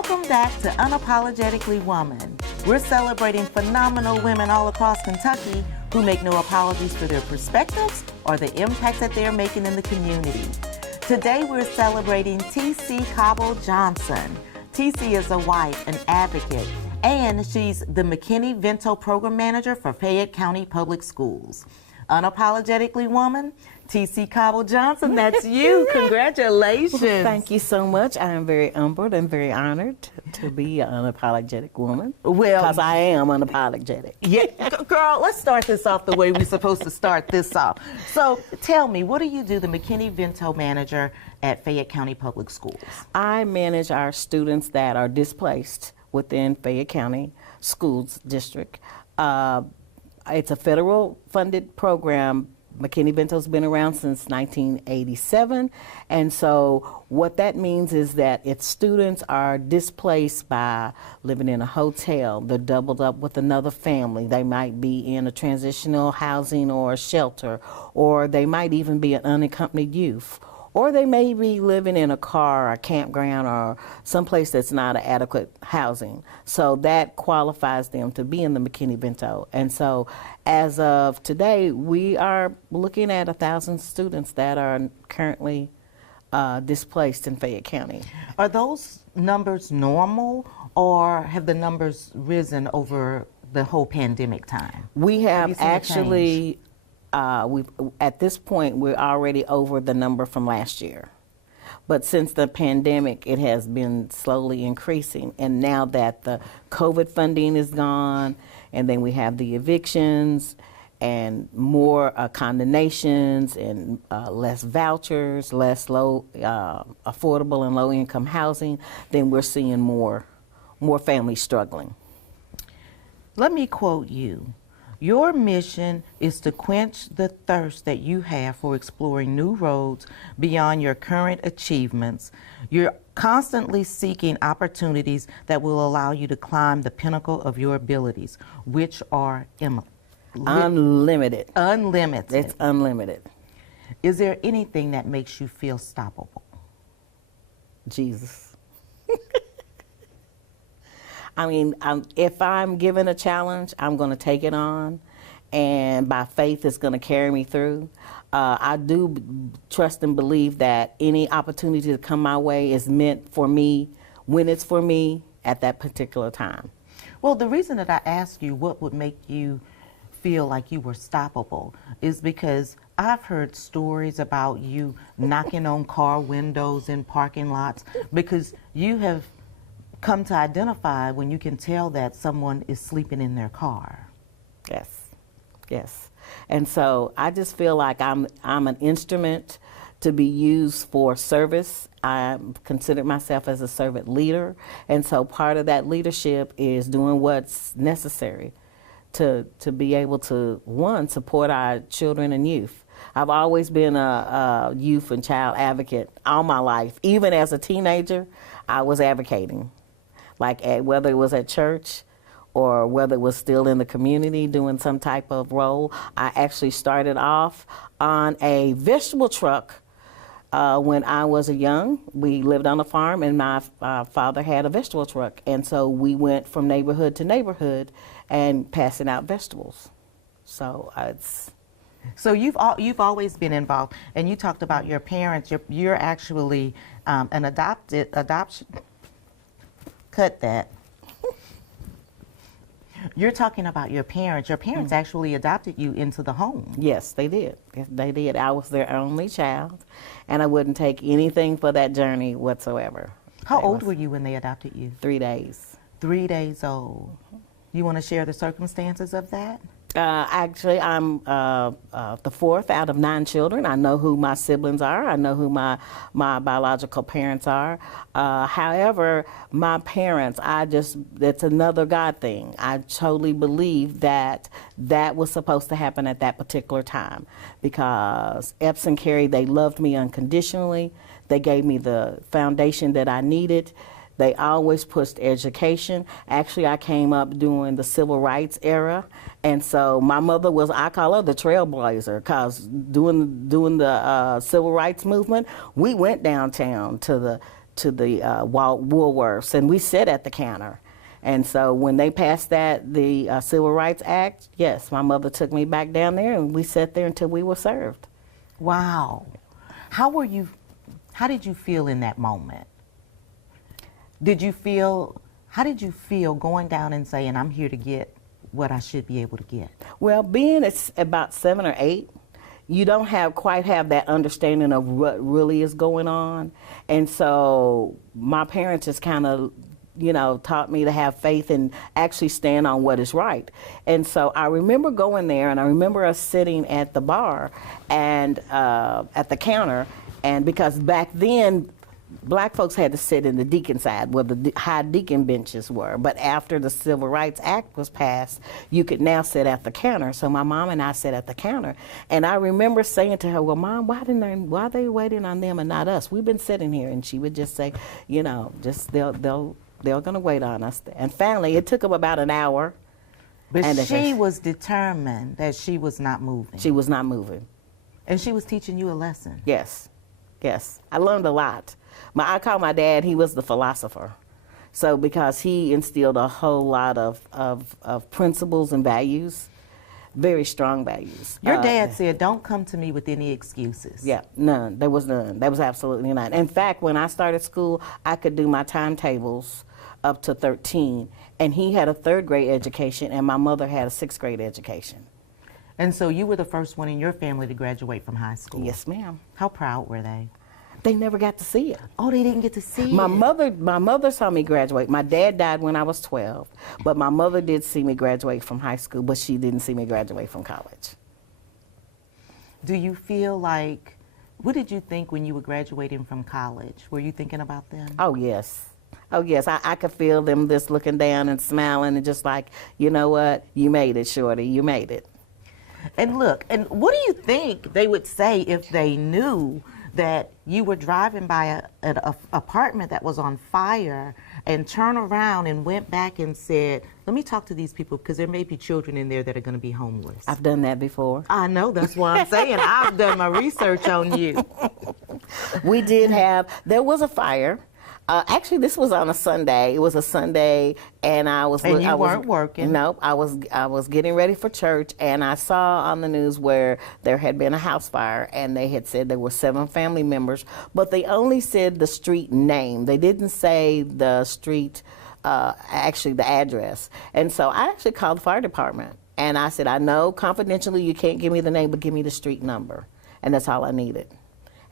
Welcome back to Unapologetically Woman. We're celebrating phenomenal women all across Kentucky who make no apologies for their perspectives or the impact that they're making in the community. Today we're celebrating TC Cobble-Johnson. TC is a wife, an advocate, and she's the McKinney-Vento Program Manager for Fayette County Public Schools. Unapologetically Woman, TC Cobble-Johnson, that's you. Congratulations. Thank you so much. I am very humbled and very honored to be an unapologetic woman. Well, because I am unapologetic. Yeah, girl, let's start this off the way we're supposed to start this off. So tell me, what do you do, the McKinney-Vento Manager at Fayette County Public Schools? I manage our students that are displaced within Fayette County Schools District. It's a federal funded program. McKinney-Vento's been around since 1987, and so what that means is that if students are displaced by living in a hotel, they're doubled up with another family, they might be in a transitional housing or a shelter, or they might even be an unaccompanied youth, or they may be living in a car or a campground or someplace that's not an adequate housing. So that qualifies them to be in the McKinney-Vento. And so as of today, we are looking at 1,000 students that are currently displaced in Fayette County. Are those numbers normal, or have the numbers risen over the whole pandemic time? We have actually... at this point, we're already over the number from last year. But since the pandemic, it has been slowly increasing. And now that the COVID funding is gone, and then we have the evictions and more condemnations and less vouchers, less low affordable and low income housing, then we're seeing more families struggling. Let me quote you. Your mission is to quench the thirst that you have for exploring new roads beyond your current achievements. You're constantly seeking opportunities that will allow you to climb the pinnacle of your abilities, which are unlimited. Unlimited. It's unlimited. Is there anything that makes you feel stoppable? Jesus. I mean, if I'm given a challenge, I'm going to take it on, and by faith, it's going to carry me through. I do trust and believe that any opportunity to come my way is meant for me when it's for me at that particular time. Well, the reason that I asked you what would make you feel like you were stoppable is because I've heard stories about you knocking on car windows in parking lots because you have come to identify when you can tell that someone is sleeping in their car. Yes, yes. And so I just feel like I'm an instrument to be used for service. I consider myself as a servant leader, and so part of that leadership is doing what's necessary to be able to, one, support our children and youth. I've always been a youth and child advocate all my life. Even as a teenager, I was advocating. Like whether it was at church or whether it was still in the community doing some type of role. I actually started off on a vegetable truck when I was young. We lived on a farm, and my father had a vegetable truck. And so we went from neighborhood to neighborhood and passing out vegetables. So it's... So you've always been involved, and you talked about your parents. You're actually an adoption. Cut that. You're talking about your parents. Your parents actually adopted you into the home. Yes, they did. Yes, they did. I was their only child, and I wouldn't take anything for that journey whatsoever. How old were you when they adopted you? 3 days. 3 days old. You want to share the circumstances of that? Actually, I'm the fourth out of 9 children. I know who my siblings are. I know who my biological parents are. However, my parents, that's another God thing. I totally believe that was supposed to happen at that particular time because Epps and Carrie, they loved me unconditionally. They gave me the foundation that I needed. They always pushed education. Actually, I came up during the civil rights era, and so my mother was, I call her the trailblazer, because doing the civil rights movement, we went downtown to to the Woolworths, and we sit at the counter. And so when they passed the Civil Rights Act, yes, my mother took me back down there, and we sat there until we were served. Wow. How did you feel in that moment? How did you feel going down and saying, I'm here to get what I should be able to get? Well, being it's about 7 or 8, you don't quite have that understanding of what really is going on. And so my parents just kind of, taught me to have faith and actually stand on what is right. And so I remember going there, and I remember us sitting at the bar and at the counter, and because back then, black folks had to sit in the deacon side where the high deacon benches were. But after the Civil Rights Act was passed, you could now sit at the counter. So my mom and I sat at the counter. And I remember saying to her, well, Mom, why are they waiting on them and not us? We've been sitting here. And she would just say, just they're going to wait on us. And finally, it took them about an hour. But she was determined that she was not moving. She was not moving. And she was teaching you a lesson. Yes. Yes. I learned a lot. I call my dad, he was the philosopher. So because he instilled a whole lot of principles and values, very strong values. Your dad said, don't come to me with any excuses. Yeah, none. There was none. There was absolutely none. In fact, when I started school, I could do my timetables up to 13. And he had a 3rd grade education, and my mother had a 6th grade education. And so you were the first one in your family to graduate from high school? Yes, ma'am. How proud were they? They never got to see it. Oh, they didn't get to see it? My mother saw me graduate. My dad died when I was 12, but my mother did see me graduate from high school, but she didn't see me graduate from college. Do you feel like, what did you think when you were graduating from college? Were you thinking about them? Oh, yes. Oh, yes. I could feel them just looking down and smiling and just like, you know what? You made it, Shorty. You made it. And look, and what do you think they would say if they knew that you were driving by an apartment that was on fire and turned around and went back and said, let me talk to these people because there may be children in there that are going to be homeless? I've done that before. I know, that's why I'm saying I've done my research on you. We did there was a fire. Actually, this was on a Sunday. It was a Sunday, and I was. And you weren't working. Nope, I was getting ready for church, and I saw on the news where there had been a house fire, and they had said there were 7 family members, but they only said the street name. They didn't say the street, actually the address. And so I actually called the fire department, and I said, I know confidentially you can't give me the name, but give me the street number, and that's all I needed.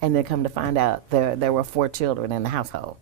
And then come to find out, there were 4 children in the household.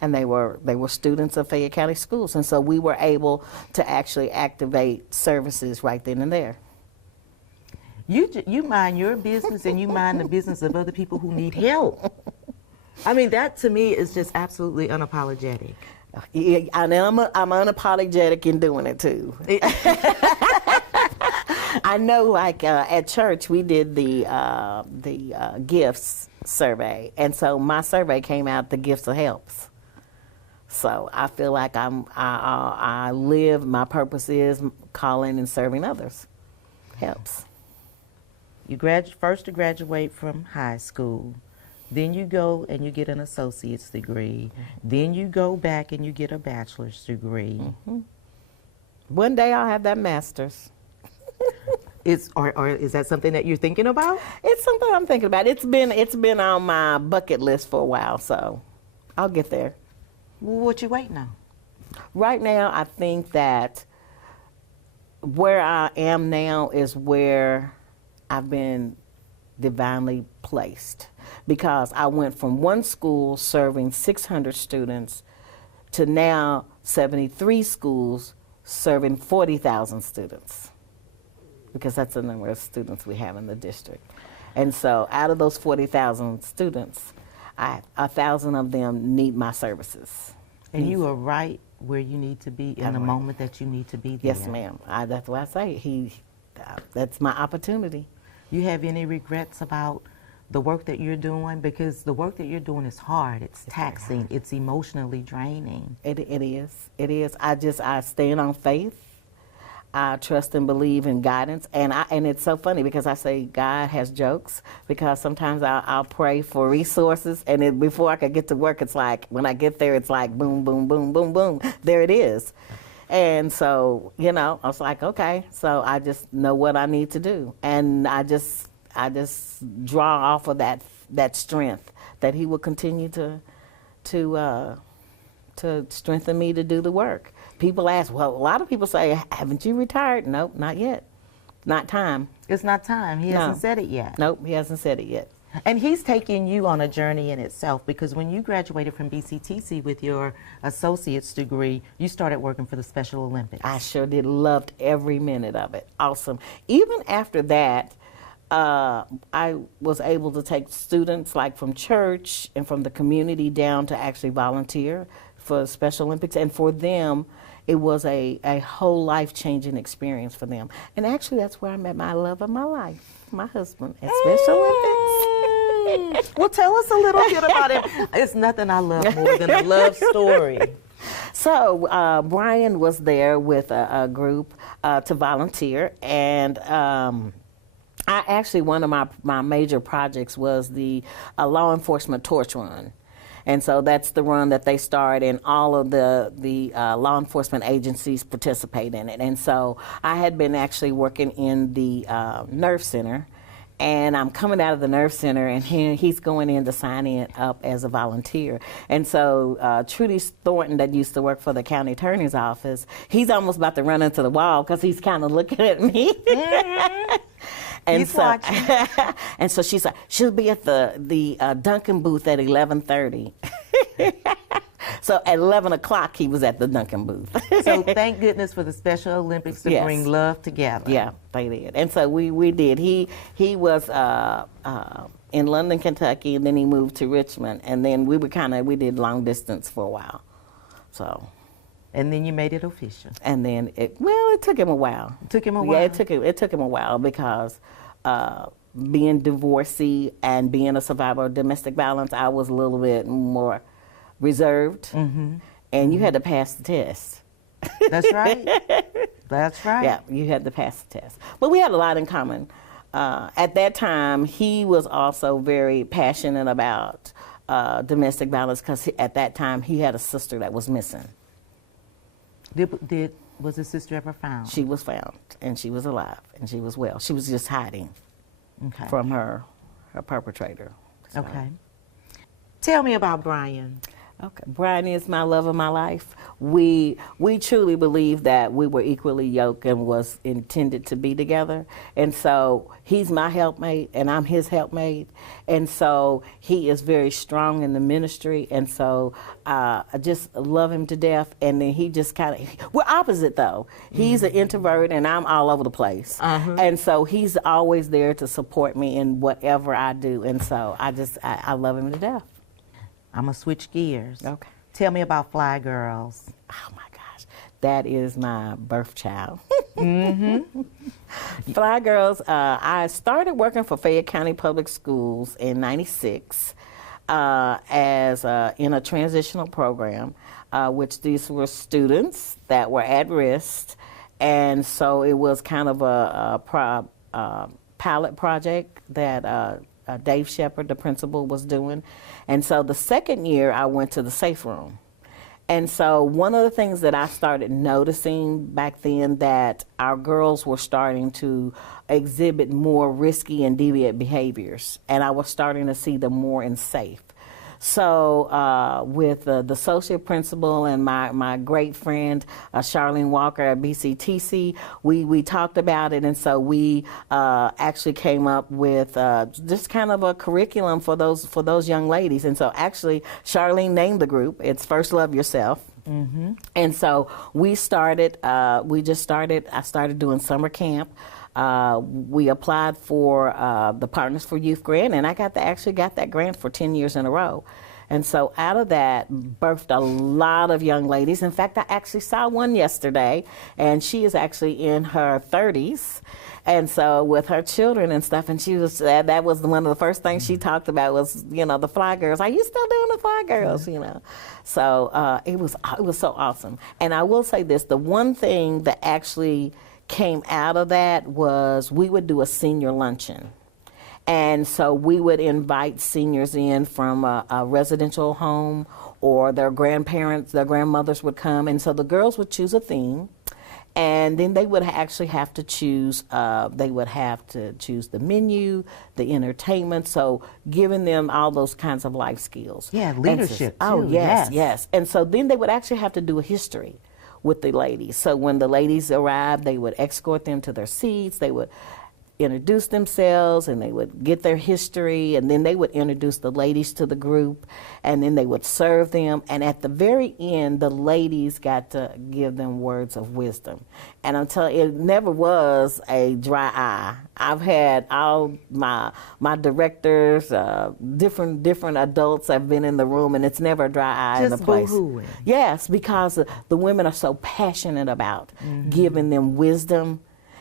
And they were students of Fayette County Schools. And so we were able to actually activate services right then and there. You mind your business and you mind the business of other people who need help. I mean, that to me is just absolutely unapologetic. Yeah, and I'm unapologetic in doing it too. I know, like at church, we did the gifts survey, and so my survey came out, the gifts of helps. So I feel like I live, my purpose is calling and serving others. Helps. You first to graduate from high school, then you go and you get an associate's degree, then you go back and you get a bachelor's degree. Mm-hmm. One day I'll have that master's. Or is that something that you're thinking about? It's something I'm thinking about. It's been on my bucket list for a while, so I'll get there. What you waiting on? Right now, I think that where I am now is where I've been divinely placed, because I went from one school serving 600 students to now 73 schools serving 40,000 students, because that's the number of students we have in the district. And so out of those 40,000 students, 1,000 of them need my services. And you are right where you need to be in the moment that you need to be there. Yes, ma'am. That's what I say. That's my opportunity. You have any regrets about the work that you're doing? Because the work that you're doing is hard. It's taxing. It's emotionally draining. It is. It is. I stand on faith. I trust and believe in guidance, and it's so funny because I say God has jokes, because sometimes I'll pray for resources, and before I could get to work, it's like when I get there, it's like boom, boom, boom, boom, boom, there it is. And so, I was like, okay, so I just know what I need to do, and I just draw off of that strength that He will continue to strengthen me to do the work. People ask, well, a lot of people say, haven't you retired? Nope, not yet. Not time. It's not time. He hasn't said it yet. Nope, he hasn't said it yet. And He's taking you on a journey in itself, because when you graduated from BCTC with your associate's degree, you started working for the Special Olympics. I sure did. Loved every minute of it. Awesome. Even after that, I was able to take students like from church and from the community down to actually volunteer for Special Olympics, and for them, it was a whole life-changing experience for them. And actually, that's where I met my love of my life, my husband, at Special Olympics. Well, tell us a little bit about it. It's nothing I love more than a love story. So Brian was there with a group to volunteer, and one of my major projects was the law enforcement torch run. And so that's the run that they start, and all of the law enforcement agencies participate in it. And so I had been actually working in the Nerve Center, and I'm coming out of the Nerve Center, and he's going in to sign in up as a volunteer. And so Trudy Thornton, that used to work for the county attorney's office, he's almost about to run into the wall because he's kind of looking at me. And he's so, watching. And so she's like, she'll be at the Duncan booth at 11:30. So at 11 o'clock, he was at the Duncan booth. So thank goodness for the Special Olympics to bring love together. Yeah, they did. And so we did. He was in London, Kentucky, and then he moved to Richmond. And then we did long distance for a while. So. And then you made it official. And then it took him a while. It took him a while? Yeah, it took him a while, because being divorcee and being a survivor of domestic violence, I was a little bit more reserved. Mm-hmm. And you had to pass the test. That's right. That's right. Yeah, you had to pass the test. But we had a lot in common. At that time, he was also very passionate about domestic violence, because at that time he had a sister that was missing. Was his sister ever found? She was found, and she was alive, and she was well. She was just hiding from her perpetrator. So. Okay. Tell me about Brian. Okay, Brian is my love of my life. We truly believe that we were equally yoked and was intended to be together. And so he's my helpmate, and I'm his helpmate. And so he is very strong in the ministry. And so I just love him to death. And then he just we're opposite though. He's an introvert, and I'm all over the place. Uh-huh. And so he's always there to support me in whatever I do. And so I love him to death. I'm going to switch gears. Okay. Tell me about Fly Girls. Oh, my gosh. That is my birth child. Mm-hmm. Fly Girls, I started working for Fayette County Public Schools in '96 as in a transitional program, which these were students that were at risk. And so it was kind of a pilot project that Dave Shepard, the principal, was doing. And so the second year, I went to the safe room. And so one of the things that I started noticing back then, that our girls were starting to exhibit more risky and deviant behaviors. And I was starting to see them more in safe. So with the associate principal and my great friend, Charlene Walker at BCTC, we talked about it. And so we actually came up with just kind of a curriculum for those young ladies. And so actually, Charlene named the group. It's First Love Yourself. Mm-hmm. And so I started doing summer camp. We applied for the Partners for Youth grant, and I actually got that grant for 10 years in a row. And so out of that birthed a lot of young ladies. In fact, I actually saw one yesterday, and she is actually in her 30s. And so with her children and stuff, and that was one of the first things she talked about was, the Fly Girls. Are you still doing the Fly Girls, So it was so awesome. And I will say this, the one thing that actually came out of that was we would do a senior luncheon. And so we would invite seniors in from a residential home, or their grandparents, their grandmothers would come. And so the girls would choose a theme. And then they would actually have to choose, the menu, the entertainment, so giving them all those kinds of life skills. Yeah, leadership too. Oh, yes. And so then they would actually have to do a history with the ladies. So when the ladies arrived, they would escort them to their seats, they would introduce themselves, and they would get their history, and then they would introduce the ladies to the group, and then they would serve them. And at the very end, the ladies got to give them words of wisdom. And I'm telling you, it never was a dry eye. I've had all my directors, different adults have been in the room, and it's never a dry eye in the place. Just boo-hooing. Yes, because the women are so passionate about giving them wisdom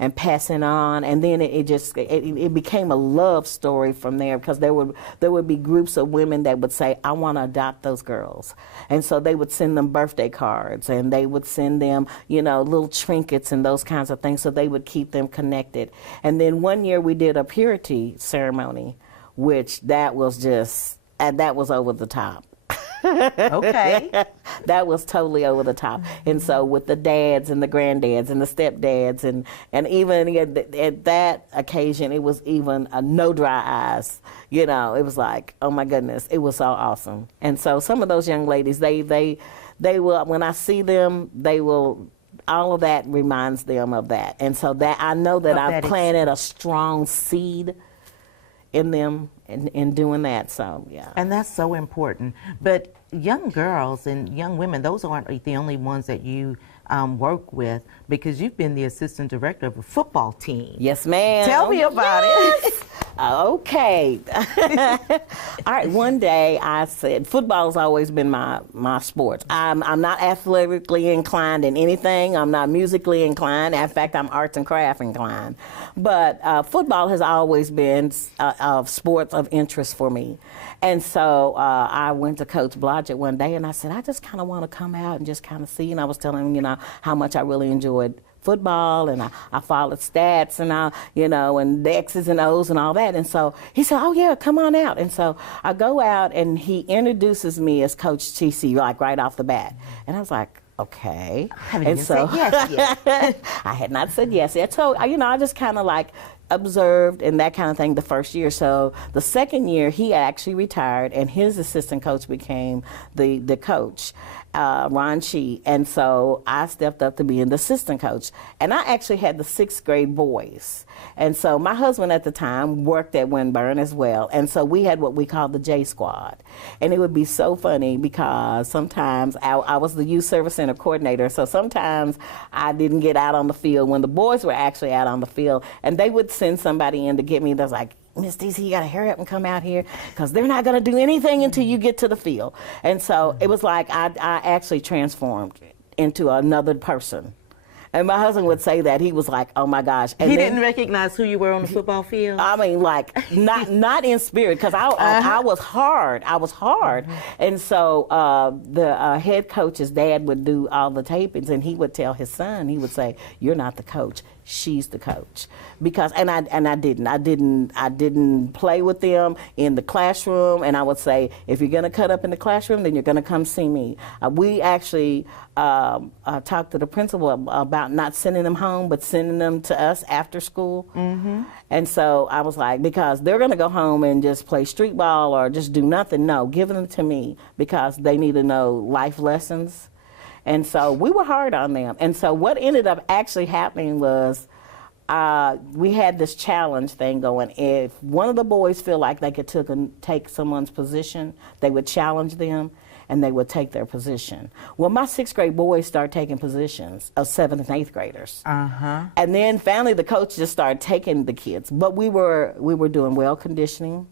and passing on, and then it became a love story from there, because there would be groups of women that would say, I want to adopt those girls. And so they would send them birthday cards, and they would send them, little trinkets and those kinds of things, so they would keep them connected. And then one year we did a purity ceremony, which that was over the top. Okay. That was totally over the top. And so with the dads and the granddads and the stepdads, and even at that occasion, it was even no dry eyes. It was like, oh my goodness, it was so awesome. And so some of those young ladies, they will, when I see them, they will, all of that reminds them of that. And so that I know that I've planted a strong seed in them in doing that, so yeah. And that's so important. But young girls and young women, those aren't the only ones that you work with, because you've been the assistant director of a football team. Yes, ma'am. Tell me about it. Okay. All right, one day I said, football's always been my sport. I'm not athletically inclined in anything. I'm not musically inclined. In fact, I'm arts and craft inclined. But football has always been a sport of interest for me. And so I went to Coach Blodgett one day, and I said, I just kind of want to come out and just kind of see. And I was telling him, how much I really enjoyed football, and I followed stats, and and the X's and O's and all that. And so he said, oh yeah, come on out. And so I go out, and he introduces me as Coach TC, like right off the bat. And I was like, okay. And so yes yet. I had not said yes yet. So I just kind of like observed and that kind of thing the first year. So the second year, he actually retired, and his assistant coach became the coach, Ron Shee. And so I stepped up to being the assistant coach. And I actually had the 6th grade boys. And so my husband at the time worked at Winburn as well. And so we had what we called the J Squad. And it would be so funny, because sometimes I was the youth service center coordinator. So sometimes I didn't get out on the field when the boys were actually out on the field. And they would send somebody in to get me. That's like, Miss DC, you got to hurry up and come out here, because they're not going to do anything until you get to the field. And so it was like I actually transformed into another person. And my husband would say that. He was like, oh my gosh. And he didn't recognize who you were on the football field? I mean, like, not in spirit, because I was hard. I was hard. And so the head coach's dad would do all the tapings, and he would tell his son, he would say, you're not the coach, she's the coach. Because, and I didn't play with them in the classroom, and I would say, if you're going to cut up in the classroom, then you're going to come see me. We actually talked to the principal about not sending them home, but sending them to us after school. And so I was like, because they're going to go home and just play street ball or just do nothing. No, give them to me, because they need to know life lessons. And so we were hard on them. And so what ended up actually happening was we had this challenge thing going. If one of the boys feel like they could take someone's position, they would challenge them, and they would take their position. Well, my 6th grade boys started taking positions of 7th and 8th graders. And then finally the coach just started taking the kids. But we were doing well conditioning.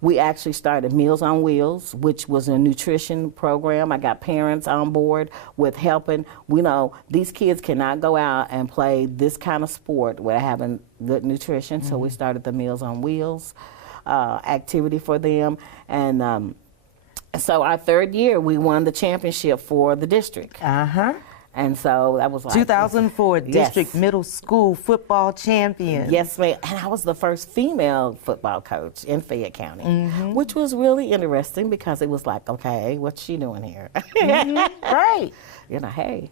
We actually started Meals on Wheels, which was a nutrition program. I got parents on board with helping. We know these kids cannot go out and play this kind of sport without having good nutrition. So we started the Meals on Wheels activity for them. And so our 3rd year, we won the championship for the district. And so that was like 2004 Yes. district middle school football champion. Yes, ma'am. And I was the first female football coach in Fayette County, which was really interesting because it was like, okay, what's she doing here? Right. You know, hey,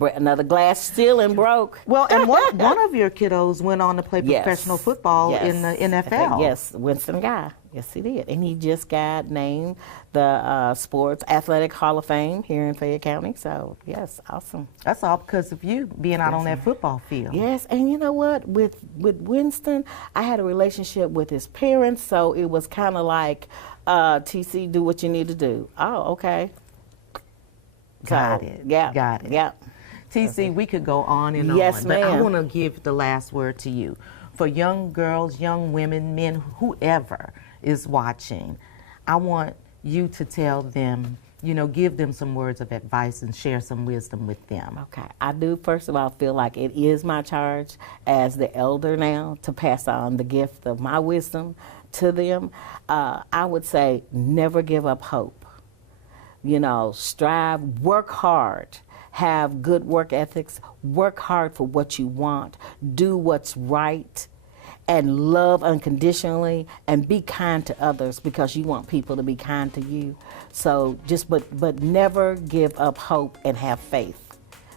another glass ceiling broke. Well, and one of your kiddos went on to play Yes. professional football Yes. in the NFL. Yes, Winston Guy. Yes, he did. And he just got named the Sports Athletic Hall of Fame here in Fayette County. So, yes, awesome. That's all because of you being out on that football field. Yes, and you know what? With Winston, I had a relationship with his parents, so it was kind of like, TC, do what you need to do. Oh, okay. Got So, it. Yeah. Got it. Yeah. TC, we could go on and Yes, on, but I ma'am. want to give the last word to you. For young girls, young women, men, whoever is watching, I want you to tell them, give them some words of advice and share some wisdom with them. Okay. I do, first of all, feel like it is my charge as the elder now to pass on the gift of my wisdom to them. I would say never give up hope. Strive, work hard, have good work ethics, work hard for what you want, do what's right, and love unconditionally, and be kind to others because you want people to be kind to you. So but never give up hope and have faith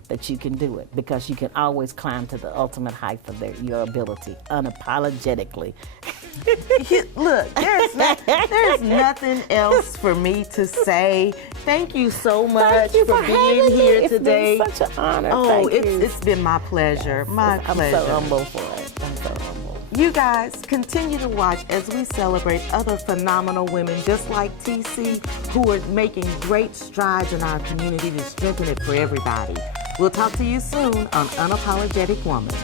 that you can do it, because you can always climb to the ultimate height of your ability, unapologetically. Look, there's nothing else for me to say. Thank you so much Thank you for being here today. It's been such an honor. Oh, Thank you. it's been my pleasure. My pleasure. I'm so humble for it. I'm so humble. You guys continue to watch as we celebrate other phenomenal women just like TC who are making great strides in our community to strengthen it for everybody. We'll talk to you soon on Unapologetic Woman.